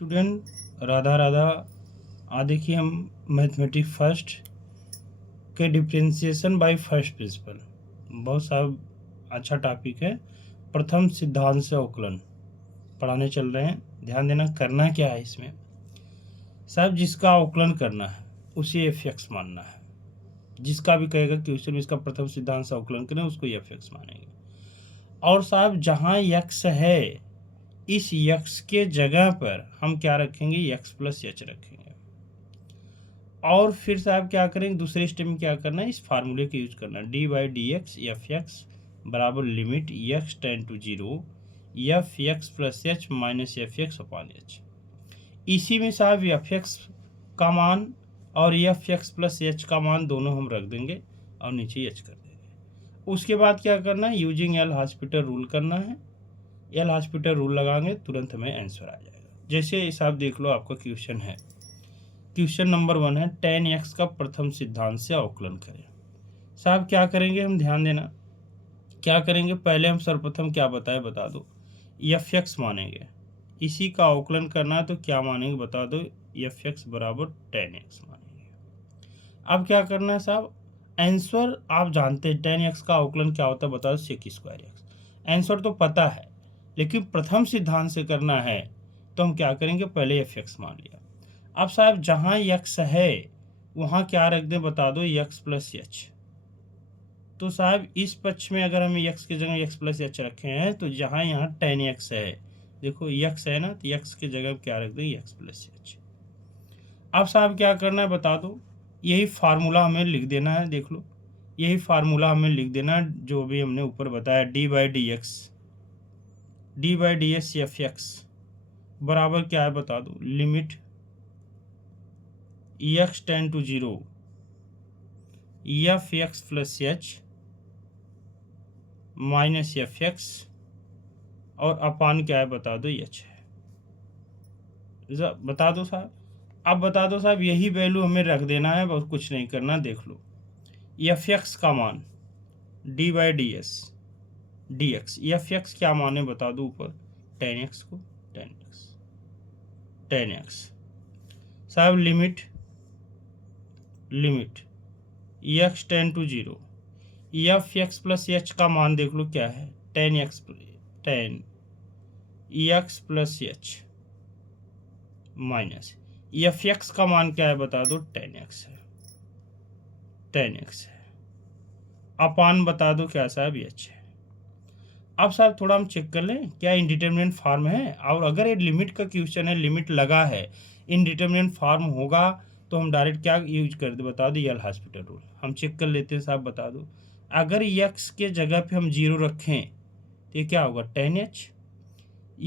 Student Radha Radha. आज देखिए हम मैथमेटिक्स फर्स्ट के डिफरेंशिएशन बाय फर्स्ट प्रिंसिपल, बहुत साहब अच्छा टॉपिक है। प्रथम सिद्धांत से अवकलन पढ़ाने चल रहे हैं। ध्यान देना, करना क्या है इसमें साहब, जिसका अवकलन करना है उसे एफ एक्स मानना है। जिसका भी कहेगा क्वेश्चन में इसका प्रथम सिद्धांत से अवकलन करें उसको एफ एक्स मानेंगे। और साहब जहाँ यक्स है इस यक्स के जगह पर हम क्या रखेंगे, यक्स प्लस एच रखेंगे। और फिर साहब क्या करेंगे, दूसरे स्टेप में क्या करना है, इस फार्मूले का यूज करना है। D by D x F x बराबर limit x tend to zero F x plus H minus F X upon H. इसी में साहब एफ एक्स का मान और एफ एक्स प्लस एच का मान दोनों हम रख देंगे और नीचे एच कर देंगे। उसके बाद क्या करना है, यूजिंग एल हॉस्पिटल रूल करना है। एल हॉस्पिटल रूल लगाएंगे तुरंत हमें आंसर आ जाएगा। जैसे साहब देख लो, आपका क्वेश्चन है, क्वेश्चन नंबर 1 है 10x का प्रथम सिद्धांत से अवकलन करें। साहब क्या करेंगे हम, ध्यान देना क्या करेंगे, पहले हम सर्वप्रथम क्या बताए बता दो, एफ एक्स मानेंगे। इसी का अवकलन करना है तो क्या मानेंगे बता दो, एफ एक्स बराबर 10x मानेंगे। अब क्या करना है साहब, आंसर आप जानते हैं 10x का अवकलन क्या होता है बता दो, सेक स्क्वायर एक्स। आंसर तो पता है लेकिन प्रथम सिद्धांत से करना है तो हम क्या करेंगे, पहले एफ एक्स मान लिया। अब साहब जहाँ यक्स है वहाँ क्या रख दें बता दो, यक्स प्लस एच। तो साहब इस पक्ष में अगर हम यक्स की जगह यक्स प्लस एच रखे हैं तो जहाँ यहाँ 10x है, देखो यक्स है ना, तो यक्स की जगह क्या रख दें, यक्स प्लस एच। अब साहब क्या करना है बता दो, यही फार्मूला हमें लिख देना है। देख लो, यही फार्मूला हमें लिख देना है जो भी हमने ऊपर बताया, d by D x F x बराबर क्या है बता दो, limit x tend to zero F x plus H minus F x और अपान क्या है बता दो, एच है। बता दो साहब, अब बता दो साहब, यही वैल्यू हमें रख देना है, बहुत कुछ नहीं करना। देख लो एफ एक्स का मान D by D S D x, F x क्या मान है बता दो, ऊपर 10x को 10x साहब limit x tend to zero F x plus H का मान देख लो क्या है, 10x plus H minus F x का मान क्या है बता दो, 10x है अपान बता दो क्या साहब, एच है। अब साहब थोड़ा हम चेक कर लें क्या इनडिटरमिनेंट फार्म है, और अगर ये लिमिट का क्वेश्चन है, लिमिट लगा है, इनडिटरमिनेंट फार्म होगा तो हम डायरेक्ट क्या यूज कर दे बता दो, एल हॉस्पिटल रूल। हम चेक कर लेते हैं साहब, बता दो अगर यक्स के जगह पे हम जीरो रखें तो ये क्या होगा, 10h,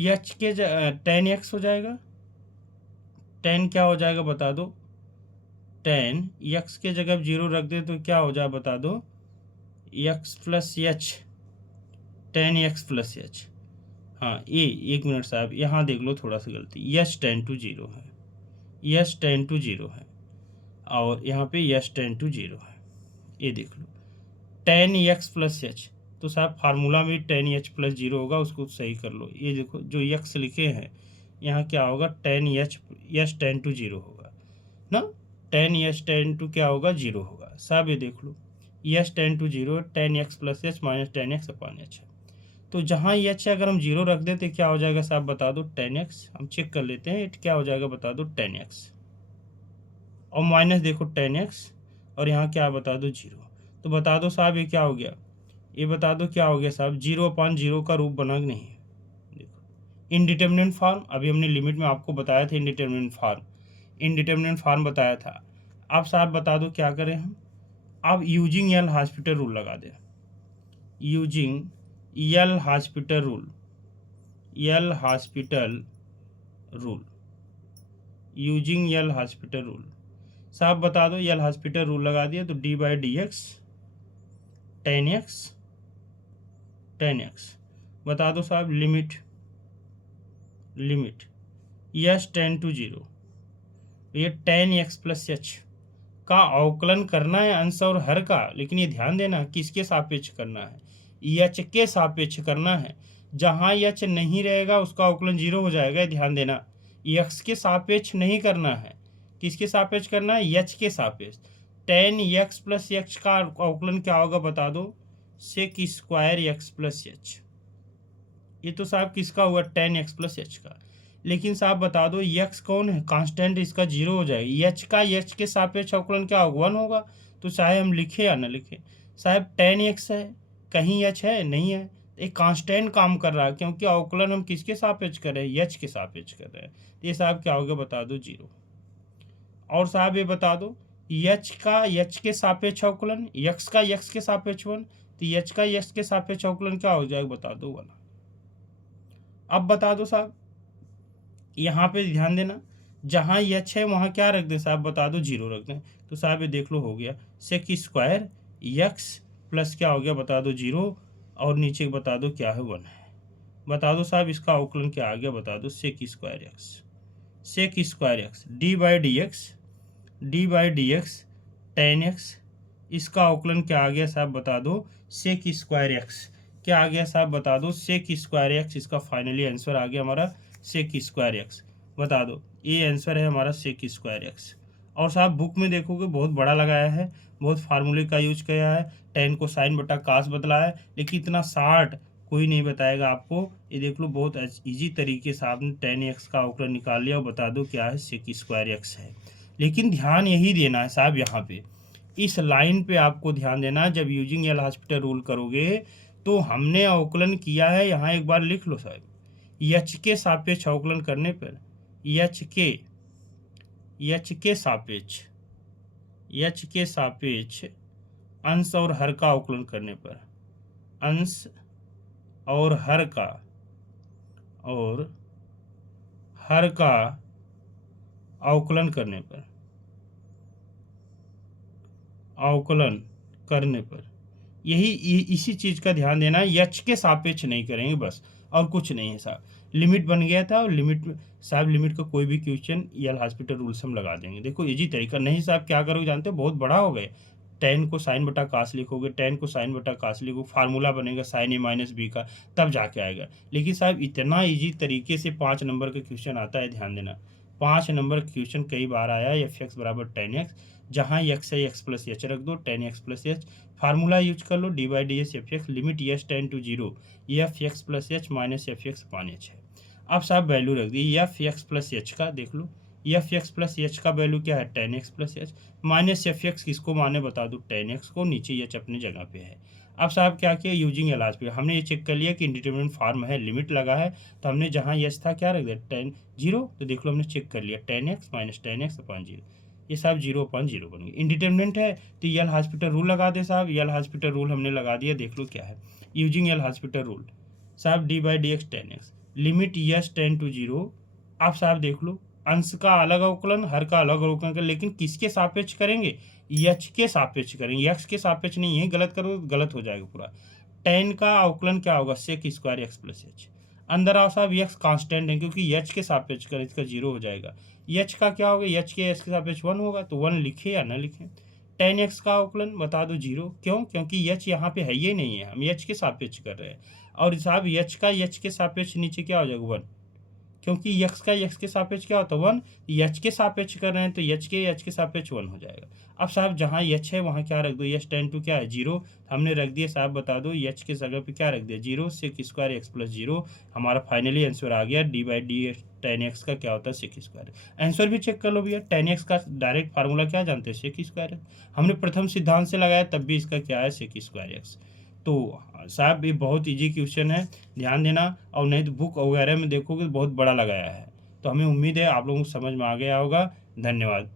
एच के 10x हो जाएगा, 10 क्या हो जाएगा बता दो, 10 यक्स के जगह जीरो रख दे तो क्या हो जाए बता दो, x plus H 10x plus H. हाँ ये एक मिनट साहब, यहाँ देख लो थोड़ा सा गलती, यस 10 टू जीरो है, यस 10 टू जीरो है और यहाँ पे यस 10 टू जीरो है। ये देख लो 10x प्लस एच, तो साहब फार्मूला में 10h प्लस जीरो होगा, उसको सही कर लो। ये देखो जो यक्स लिखे हैं यहाँ क्या होगा, 10h यस 10 टू जीरो होगा ना, 10h 10 टू क्या होगा, जीरो होगा। साहब ये देख लो yes 10 to zero 10x plus H minus 10x upon H है। तो जहाँ एच अगर हम जीरो रख देते क्या हो जाएगा साहब बता दो, 10x। हम चेक कर लेते हैं क्या हो जाएगा बता दो, 10x और माइनस देखो 10x और यहाँ क्या बता दो, जीरो। तो बता दो साहब ये क्या हो गया, ये बता दो क्या हो गया साहब, 0/0 का रूप बना कि नहीं। देखो इनडिटरमिनेंट फार्म, अभी हमने लिमिट में आपको बताया था इनडिटरमिनेंट फार्म बताया था। अब साहब बता दो क्या करें हम, अब यूजिंग एल हॉस्पिटल रूल लगा दें, using L hospital rule using L hospital rule. साहब बता दो एल हॉस्पिटल रूल लगा दिया तो D by D x 10x बता दो साहब, लिमिट यस 10 टू जीरो, ये 10x प्लस एच का अवकलन करना है अंश और हर का, लेकिन ये ध्यान देना किसके सापेक्ष करना है, एच के सापेक्ष करना है। जहाँ एच नहीं रहेगा उसका अवकलन जीरो हो जाएगा, ध्यान देना। यक्स के सापेक्ष नहीं करना है, किसके सापेक्ष करना है, एच के सापेक्ष। टेन यक्स प्लस एच का अवकलन क्या होगा बता दो, sec square x plus h. ये तो साहब किसका हुआ, टेन एक्स प्लस एच का। लेकिन साहब बता दो यक्स कौन है, कांस्टेंट, इसका जीरो हो जाएगा। एच का एच के सापेक्ष अवकलन क्या होगा, 1 होगा। तो चाहे हम लिखे या ना लिखे, साहब टेन एक्स है, कहीं एच है नहीं है, एक कांस्टेंट काम कर रहा है, क्योंकि अवकलन हम किसके सापेक्ष कर रहे हैं, एच के सापेक्ष कर रहे हैं। तो ये साहब क्या होगा बता दो, जीरो। और साहब ये बता दो एच का एच के सापेक्ष अवकलन, एक्स का एक्स के सापेक्ष 1, तो एच का एक्स के सापेक्ष अवकलन क्या हो जाएगा बता दो, 1। अब बता दो साहब, यहाँ पे ध्यान देना, जहाँ एच है वहाँ क्या रख दें साहब बता दो, जीरो रख दें। तो साहब ये देख लो हो गया, सेक स्क्वायर एक्स प्लस क्या हो गया बता दो, जीरो, और नीचे बता दो क्या है, 1 है। बता दो साहब इसका अवकलन क्या आ गया बता दो, sec square x, sec square x d by D x tan x, इसका अवकलन क्या आ गया साहब बता दो, सेक स्क्वायर एक्स क्या आ गया साहब बता दो, सेक स्क्वायर एक्स। इसका फाइनली आंसर आ गया हमारा सेक स्क्वायर एक्स। बता दो ये आंसर है हमारा सेक स्क्वायर एक्स। और साहब बुक में देखोगे बहुत बड़ा लगाया है, बहुत फार्मूले का यूज किया है, टेन को साइन बटा कास बदला है, लेकिन इतना शार्ट कोई नहीं बताएगा आपको। ये देख लो बहुत इजी तरीके से आपने टेन एक्स का अवकलन निकाल लिया और बता दो क्या है, सेक स्क्वायर एक्स है। लेकिन ध्यान यही देना है साहब, यहाँ पे इस लाइन पे आपको ध्यान देना, जब यूजिंग एल हॉस्पिटल रूल करोगे तो हमने अवकलन किया है, यहाँ एक बार लिख लो साहब, एच के सापेक्ष अवकलन करने पर एच के सापेक्ष अंश और हर का अवकलन करने पर, अंश और हर का अवकलन करने पर यही इसी चीज का ध्यान देना है, एच के सापेक्ष नहीं करेंगे बस, और कुछ नहीं है साहब। लिमिट बन गया था, और लिमिट साहब लिमिट का कोई भी क्वेश्चन एल हॉस्पिटल रूल से हम लगा देंगे। देखो इजी तरीका, नहीं साहब क्या करोगे जानते हो, बहुत बड़ा हो गए, टेन को साइन बटा कास लिखोगे, टेन को साइन बटा कास लिखोगे, फार्मूला बनेगा साइन ए माइनस बी का, तब जाके आएगा। लेकिन साहब इतना इजी तरीके से 5 नंबर का क्वेश्चन आता है, ध्यान देना 5 नंबर क्वेश्चन कई बार आया है, एफ एक्स बराबर टेन एक्स, जहाँ एक्स है एक्स प्लस एच रख दो, ten X plus H, formula use कर लो, D by D S F X, limit H ten to zero, F x plus H minus F X upon H है। अब साहब value रख दी एफ एक्स प्लस एच का, देख लो एफ एक्स प्लस एच का वैल्यू क्या है, ten X plus H minus F x किसको माने बता दो, टेन एक्स को, नीचे एच अपनी जगह पे है। अब साहब क्या किया, यूजिंग इलाज पे हमने ये चेक कर लिया कि इंडिटरमिनेंट फॉर्म है, लिमिट लगा है, तो हमने जहाँ एच था क्या रख दिया, टेन जीरो, तो देख लो हमने चेक कर लिया, ten X minus ten X upon zero, ये साहब 0/0 बन गया। इंडिटरमिनेंट है तो एल हॉस्पिटल रूल लगा दे साहब, एल हॉस्पिटल रूल हमने लगा दिया, देख लो क्या है, यूजिंग एल हॉस्पिटल रूल साहब d by D x tan x, limit H ten to zero. आप साहब देख लो अंश का अलग अवकलन, हर का अलग अवकलन, लेकिन किसके सापेक्ष करेंगे, एच के सापेक्ष करेंगे, एक्स के सापेक्ष नहीं है, गलत करो गलत हो जाएगा पूरा। टेन का अवकलन क्या होगा, sec square x plus h, अंदर आओ साहब एक्स कांस्टेंट है क्योंकि एच के सापेक्ष करें, इसका जीरो हो जाएगा। एच का क्या होगा, एच के सापेक्ष 1 होगा, तो 1 लिखे या ना लिखे। टेन एक्स का अवकलन बता दो जीरो, क्यों, क्योंकि एच यहाँ पे है ही नहीं है, हम एच के सापेक्ष कर रहे हैं। और साहब एच का एच के सापेक्ष नीचे क्या हो जाएगा, 1, क्योंकि यक्स का यक्स के सापेक्ष क्या होता है, 1, एच के सापेक्ष कर रहे हैं तो एच के सापेक्ष 1 हो जाएगा। अब साहब जहाँ एच है वहाँ क्या रख दो, एच टेन टू क्या है, जीरो, हमने रख दिया साहब बता दो एच के जगह पे क्या रख दिया, zero, sec square x plus zero, हमारा फाइनली आंसर आ गया, d by d tan x का क्या होता है, सेक स्क्वायर। आंसर भी चेक कर लो भैया, टेन एक्स का डायरेक्ट फार्मूला क्या जानते हैं, सेक स्क्वायर, हमने प्रथम सिद्धांत से लगाया तब भी इसका क्या है, सेक स्क्वायर एक्स। तो साहब ये बहुत इजी क्वेश्चन है, ध्यान देना, और नहीं तो बुक वगैरह में देखोगे बहुत बड़ा लगाया है। तो हमें उम्मीद है आप लोगों को समझ में आ गया होगा। धन्यवाद।